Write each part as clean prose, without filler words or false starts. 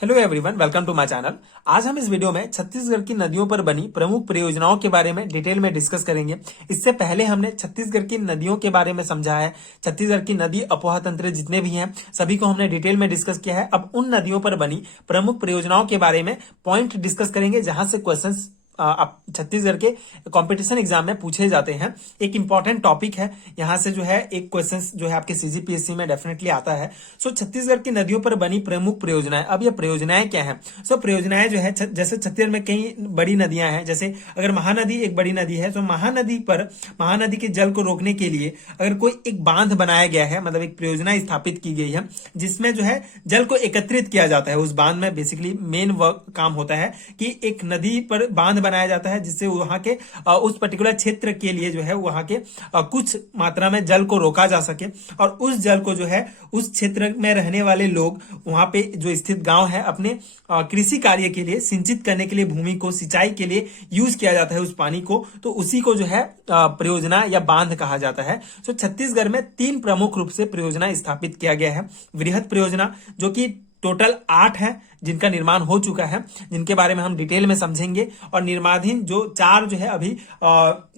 Hello everyone, welcome to my channel. आज हम इस वीडियो में छत्तीसगढ़ की नदियों पर बनी प्रमुख परियोजनाओं के बारे में डिटेल में डिस्कस करेंगे। इससे पहले हमने छत्तीसगढ़ की नदियों के बारे में समझा है। छत्तीसगढ़ की नदी अपोहा तंत्र जितने भी हैं सभी को हमने डिटेल में डिस्कस किया है। अब उन नदियों पर बनी प्रमुख परियोजनाओं के बारे में पॉइंट डिस्कस करेंगे जहां से क्वेश्चन आप छत्तीसगढ़ के कंपटीशन एग्जाम में पूछे जाते हैं। एक इंपॉर्टेंट टॉपिक है, यहां से जो है एक क्वेश्चन जो है आपके सीजीपीएससी में डेफिनेटली आता है। सो छत्तीसगढ़ की नदियों पर बनी प्रमुख परियोजनाएं। अब ये परियोजनाएं क्या हैं? सो परियोजनाएं जो है जैसे छत्तीसगढ़ में कई बड़ी नदियां हैं, जैसे अगर महानदी एक बड़ी नदी है तो महानदी के जल को रोकने के लिए अगर कोई एक बांध बनाया गया है, मतलब एक परियोजना स्थापित की गई है जिसमें जो है जल को एकत्रित किया जाता है। उस बांध में बेसिकली मेन वर्क काम होता है कि एक नदी पर बांध बनाया जाता है जिससे वहां के उस पर्टिकुलर क्षेत्र के लिए जो है वहां के कुछ मात्रा में जल को रोका जा सके और उस जल को जो है उस क्षेत्र में रहने वाले लोग वहां पे जो स्थित गांव है अपने कृषि कार्य के लिए, सिंचित करने के लिए, भूमि को सिंचाई के लिए यूज किया जाता है उस पानी को। तो उसी को जो है परियोजना या बांध कहा जाता है। तो छत्तीसगढ़ में 3 प्रमुख रूप से परियोजना स्थापित किया गया है। वृहद परियोजना जो कि टोटल 8 है जिनका निर्माण हो चुका है, जिनके बारे में हम डिटेल में समझेंगे, और निर्माणाधीन जो 4 जो है अभी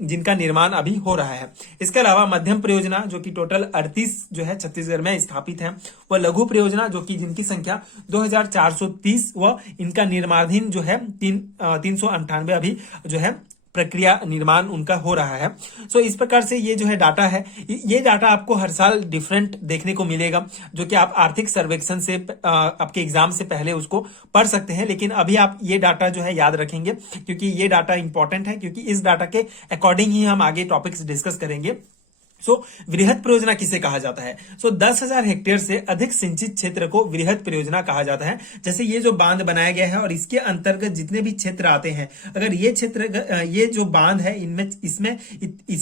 जिनका निर्माण अभी हो रहा है। इसके अलावा मध्यम परियोजना जो कि टोटल 38 जो है छत्तीसगढ़ में स्थापित है। वह लघु परियोजना जो कि जिनकी संख्या 2430 व इनका निर्माणाधीन जो है 398 अभी जो है प्रक्रिया निर्माण उनका हो रहा है। सो इस प्रकार से ये जो है डाटा है, ये डाटा आपको हर साल डिफरेंट देखने को मिलेगा, जो कि आप आर्थिक सर्वेक्षण से आपके एग्जाम से पहले उसको पढ़ सकते हैं। लेकिन अभी आप ये डाटा जो है याद रखेंगे क्योंकि ये डाटा इंपॉर्टेंट है, क्योंकि इस डाटा के अकॉर्डिंग ही हम आगे टॉपिक्स डिस्कस करेंगे। सो वृहद परियोजना किसे कहा जाता है? 10,000 हेक्टेयर से अधिक सिंचित क्षेत्र को वृहद परियोजना कहा जाता है। जैसे ये जो बांध बनाया गया है और इसके अंतर्गत जितने भी क्षेत्र आते हैं, अगर ये क्षेत्र, ये जो बांध है, इसमें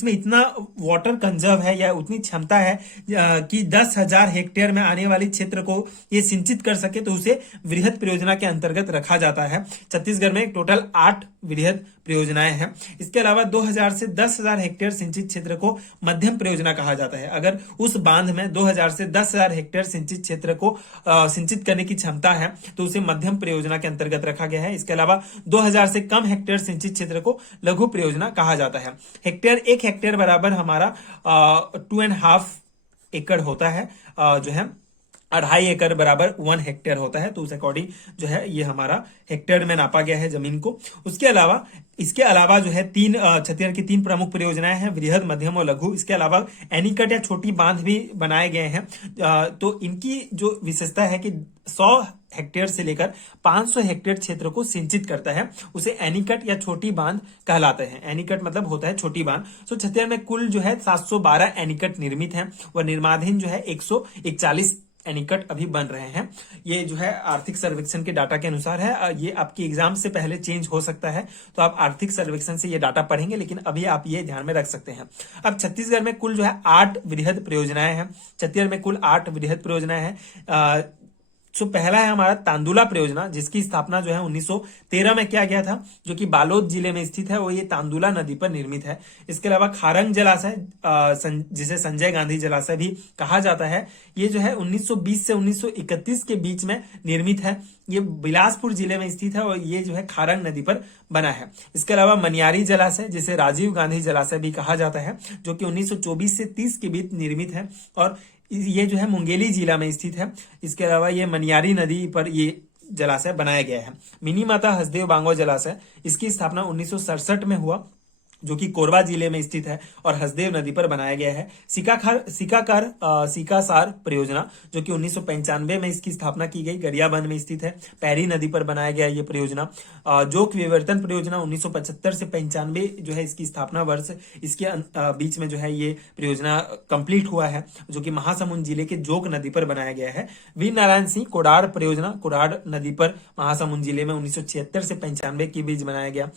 इतना वाटर कंजर्व है या उतनी क्षमता है कि 10,000 हेक्टेयर में आने वाले क्षेत्र को ये सिंचित कर सके, तो उसे वृहद परियोजना के अंतर्गत रखा जाता है। छत्तीसगढ़ में टोटल 8 वृहद परियोजनाएं हैं। इसके अलावा 2000 से 10,000 हेक्टेयर सिंचित क्षेत्र को मध्यम परियोजना कहा जाता है। अगर उस बांध में 2000 से 10,000 हेक्टेयर सिंचित क्षेत्र को सिंचित करने की क्षमता है तो उसे मध्यम परियोजना के अंतर्गत रखा गया है। इसके अलावा 2000 से कम हेक्टेयर सिंचित क्षेत्र को लघु परियोजना कहा जाता है। एक हेक्टेयर बराबर हमारा 2.5 एकड़ होता है, जो है 2.5 एकड़ बराबर 1 हेक्टेयर होता है। तो उस अकॉर्डिंग जो है ये हमारा हेक्टेयर में नापा गया है जमीन को। इसके अलावा जो है छत्तीसगढ़ की 3 प्रमुख परियोजनाएं हैं, वृहद, मध्यम और लघु। इसके अलावा एनीकट या छोटी बांध भी बनाए गए हैं। तो इनकी जो विशेषता है कि 100 हेक्टेयर से लेकर 500 हेक्टेयर क्षेत्र को सिंचित करता है, उसे एनीकट या छोटी बांध कहलाते हैं। एनीकट मतलब होता है छोटी बांध। तो छत्तीसगढ़ में कुल जो है 712 एनीकट निर्मित है और निर्माणाधीन जो है 141 एनीकट अभी बन रहे हैं। ये जो है आर्थिक सर्वेक्षण के डाटा के अनुसार है। ये आपके एग्जाम से पहले चेंज हो सकता है, तो आप आर्थिक सर्वेक्षण से ये डाटा पढ़ेंगे, लेकिन अभी आप ये ध्यान में रख सकते हैं। अब छत्तीसगढ़ में कुल जो है 8 वृहद परियोजनाएं हैं। छत्तीसगढ़ में कुल 8 वृहद परियोजनाएं हैं। पहला है हमारा तांदुला परियोजना, जिसकी स्थापना जो है 1913 में किया गया था, जो कि बालोद जिले में स्थित है। वो ये तांदुला नदी पर निर्मित है। इसके अलावा खारंग जलाशय, जिसे संजय गांधी जलाशय भी कहा जाता है, ये जो है 1920 से 1931 के बीच में निर्मित है। ये बिलासपुर जिले में स्थित है और ये जो है खारंग नदी पर बना है। इसके अलावा मनियारी जलाशय, जिसे राजीव गांधी जलाशय भी कहा जाता है, जो कि 1924 से 30 के बीच निर्मित है और ये जो है मुंगेली जिला में स्थित है। इसके अलावा ये मनियारी नदी पर ये जलाशय बनाया गया है। मिनी माता हसदेव बांगो जलाशय, इसकी स्थापना 1967 में हुआ, जो कि कोरबा जिले में स्थित है और हसदेव नदी पर बनाया गया है। सीकासार परियोजना, जो कि 1995 में इसकी स्थापना की गई, गरियाबंद में स्थित है। पैरी नदी पर बनाया गया ये परियोजना। जोक विवर्तन परियोजना 1975 से 95 जो है इसकी स्थापना वर्ष, इसके बीच में जो है ये परियोजना कंप्लीट हुआ है, जो कि महासमुंद जिले के जोक नदी पर बनाया गया है। वीर नारायण सिंह कोडार परियोजना, कोडार नदी पर महासमुंद जिले में 1976 से 95 के बीच बनाया गया।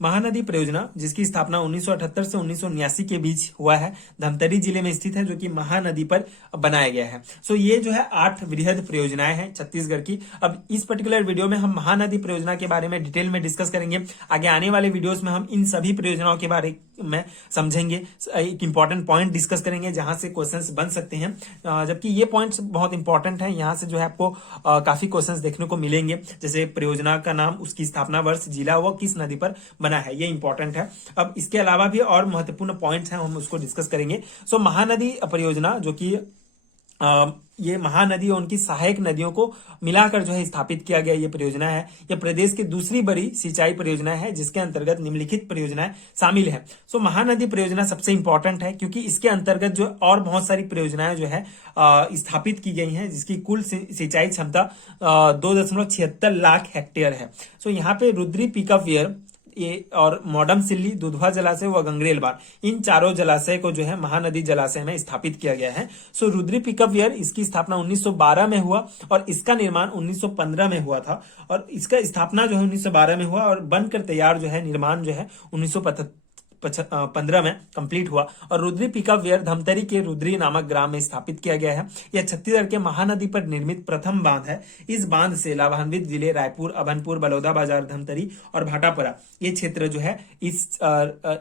महानदी परियोजना, जिसकी स्थापना 1978 से 1979 के बीच हुआ है, धमतरी जिले में स्थित है, जो कि महानदी पर बनाया गया है। ये जो है 8 वृहद परियोजनाएं हैं छत्तीसगढ़ की। अब इस पर्टिकुलर वीडियो में हम महानदी परियोजना के बारे में डिटेल में डिस्कस करेंगे। आगे आने वाले वीडियोस में हम इन सभी परियोजनाओं के बारे में समझेंगे, एक इंपॉर्टेंट पॉइंट डिस्कस करेंगे जहां से क्वेश्चंस बन सकते हैं, जबकि ये पॉइंट्स बहुत इंपॉर्टेंट हैं। यहाँ से जो है आपको काफी क्वेश्चंस देखने को मिलेंगे, जैसे परियोजना का नाम, उसकी स्थापना वर्ष, जिला व किस नदी पर बना है, ये इंपॉर्टेंट है। अब इसके अलावा भी और महत्वपूर्ण पॉइंट्स हैं, हम उसको डिस्कस करेंगे। सो महानदी परियोजना जो कि ये महानदी और उनकी सहायक नदियों को मिलाकर जो है स्थापित किया गया ये परियोजना है। यह प्रदेश की दूसरी बड़ी सिंचाई परियोजना है जिसके अंतर्गत निम्नलिखित परियोजनाएं शामिल है। सो महानदी परियोजना सबसे इंपॉर्टेंट है क्योंकि इसके अंतर्गत जो और बहुत सारी परियोजनाएं जो है स्थापित की गई हैं, जिसकी कुल सिंचाई क्षमता 2.76 लाख हेक्टेयर है। सो यहाँ पे रुद्री पिकअप वेयर ये और मॉडम सिल्ली, दुधवा जलाशय व गंगरेल बांध, इन चारों जलाशय को जो है महानदी जलाशय में स्थापित किया गया है। सो रुद्री पिकअप वेयर, इसकी स्थापना 1912 में हुआ और इसका निर्माण 1915 में हुआ था, और इसका स्थापना जो है 1912 में हुआ और बनकर तैयार जो है निर्माण जो है 1915 में कंप्लीट हुआ। और रुद्री पिकअप वेयर धमतरी के रुद्री नामक ग्राम में स्थापित किया गया है। यह छत्तीसगढ़ के महानदी पर निर्मित प्रथम बांध है। इस बांध से लाभान्वित जिले रायपुर, अभनपुर, बलौदाबाजार, धमतरी और भाटापरा, ये क्षेत्र जो है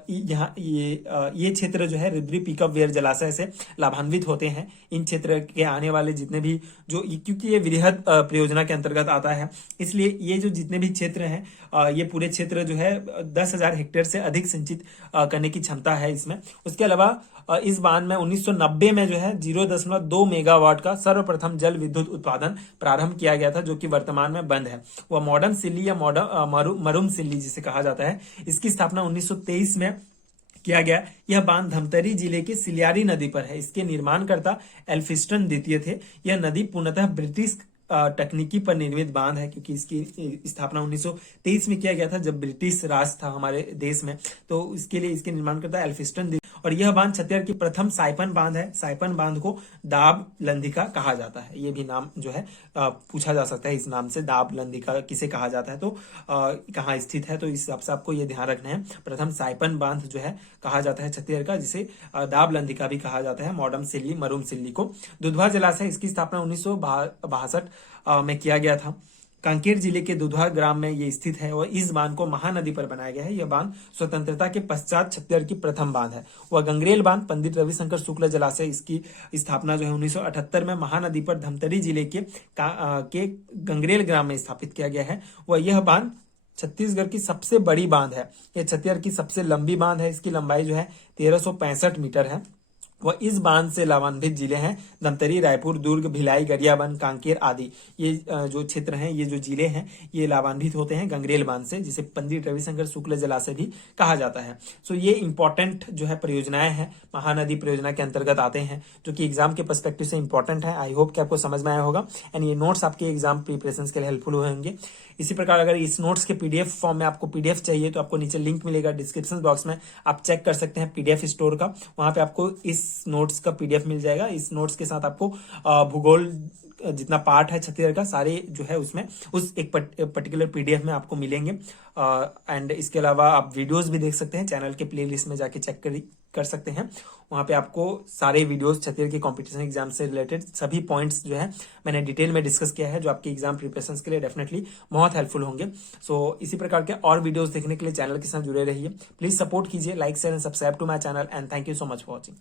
यहाँ ये क्षेत्र जो है रुद्री पिकअप वेयर जलाशय से लाभान्वित होते हैं। इन क्षेत्र के आने वाले जितने भी जो, क्योंकि ये वृहद परियोजना के अंतर्गत आता है, इसलिए ये जो जितने भी क्षेत्र हैं, ये पूरे क्षेत्र जो है 10,000 हेक्टेयर से अधिक सिंचित करने की क्षमता है इसमें। उसके अलावा इस बांध में 1990 में जो है 0.2 मेगावाट का सर्वप्रथम जल विद्युत उत्पादन प्रारंभ किया गया था, जो कि वर्तमान में बंद है। वह मॉडर्न सिल्ली या मरुम सिल्ली जिसे कहा जाता है, इसकी स्थापना 1923 में किया गया। यह बांध धमतरी जिले के सिलियारी नदी पर है। इसके निर्माणकर्ता एल्फिस्टन द्वितीय थे। यह नदी पूर्णतः ब्रिटिश तकनीकी पर निर्मित बांध है, क्योंकि इसकी स्थापना 1923 में किया गया था, जब ब्रिटिश राज था हमारे देश में, तो इसके लिए इसके निर्माणकर्ता एल्फिस्टन। और यह बांध छत्तीसगढ़ की प्रथम साइपन बांध है। साइपन बांध को दाब लंधिका कहा जाता है। ये भी नाम जो है पूछा जा सकता है, इस नाम से दाब लंधिका किसे कहा जाता है, तो कहाँ स्थित है, तो इस हिसाब से आपको ये ध्यान रखना है। प्रथम साइपन बांध जो है कहा जाता है छत्तीसगढ़ का, जिसे दाब लंधिका भी कहा जाता है, मॉडर्न सिल्ली, मरुम सिल्ली को। दुधवा जलाशय, इसकी स्थापना 1962 में किया गया था। कांकेर जिले के दुधवा ग्राम में ये स्थित है और इस बांध को महानदी पर बनाया गया है। यह बांध स्वतंत्रता के पश्चात छत्तीसगढ़ की प्रथम बांध है। वह गंगरेल बांध, पंडित रविशंकर शुक्ल जलाशय, इसकी स्थापना जो है 1978 में महानदी पर धमतरी जिले के गंगरेल ग्राम में स्थापित किया गया है। वह यह बांध छत्तीसगढ़ की सबसे बड़ी बांध है। यह छत्तीसगढ़ की सबसे लंबी बांध है। इसकी लंबाई जो है 1365 मीटर है। वह इस बांध से लाभान्वित जिले हैं धमतरी, रायपुर, दुर्ग, भिलाई, गरियाबंद, कांकेर आदि। ये जो क्षेत्र हैं, ये जो जिले हैं, ये लाभान्वित होते हैं गंगरेल बांध से, जिसे पंडित रविशंकर शुक्ल जलाशय भी कहा जाता है। सो ये इंपॉर्टेंट जो है परियोजनाएं हैं, महानदी परियोजना के अंतर्गत आते हैं, जो कि एग्जाम के पर्सपेक्टिव से इंपॉर्टेंट है। आई होप कि आपको समझ में आया होगा एंड ये नोट्स आपके एग्जाम प्रिपरेशन के लिए हेल्पफुल होंगे। इसी प्रकार अगर इस नोट्स के पीडीएफ फॉर्म में आपको पीडीएफ चाहिए तो आपको नीचे लिंक मिलेगा डिस्क्रिप्शन बॉक्स में, आप चेक कर सकते हैं पीडीएफ स्टोर का। वहां पे आपको इस नोट्स का पीडीएफ मिल जाएगा। इस नोट्स के साथ आपको भूगोल जितना पार्ट है छत्तीसगढ़ का, सारे जो है उसमें उस एक पर्टिकुलर पीडीएफ में आपको मिलेंगे। एंड इसके अलावा आप वीडियोस भी देख सकते हैं, चैनल के प्लेलिस्ट में जाके चेक कर सकते हैं। वहां पे आपको सारे वीडियोस छत्तीसगढ़ के कंपटीशन एग्जाम से रिलेटेड सभी पॉइंट्स जो है मैंने डिटेल में डिस्कस किया है, जो आपके एग्जाम प्रिपरेशन के लिए डेफिनेटली बहुत हेल्पफुल होंगे। सो इसी प्रकार के और वीडियोस देखने के लिए चैनल के साथ जुड़े रहिए। प्लीज सपोर्ट कीजिए, like share and subscribe to my channel and thank you so much for watching.